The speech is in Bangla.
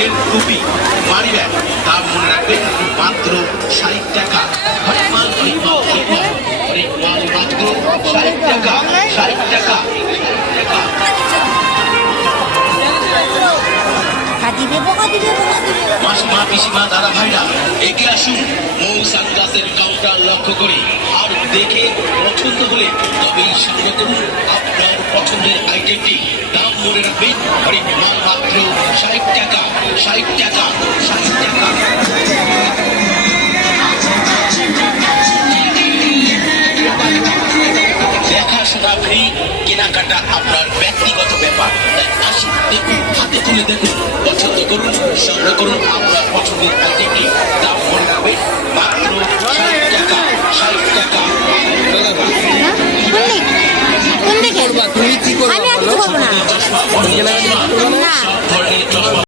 লাভের টুপি মানি ব্যাগ দাম মনে রাখবেন মাত্র 60 টাকা। হরেক মাল মাত্র 60 টাকা, 60 টাকা। মাসিমা পিসিমা দাদা ভাইরা এগিয়ে আসুন মৌ সানগ্লাসের কাউন্টার লক্ষ্য করে আর দেখে পছন্দ হলে তবেই সংগ্রহ করুন আপনার পছন্দের আইটেমটি। দাম মনে রাখবেন হরেক মাল মাত্র 60 টাকা, 60 টাকা, 60 টাকা। দেখাশোনা ফ্রি, কেনাকাটা আপনার ব্যক্তিগত ব্যাপার। তাই আসুন, দেখুন, হাতে তুলে দেখুন, পছন্দ করুন, সংগ্রহ করুন আপনার পছন্দের আইটেমটি। দাম মনে রাখবেন মাত্র 60 টাকা, 60 টাকা। তুমি কি করবা? তুমি কি করবা? চশমা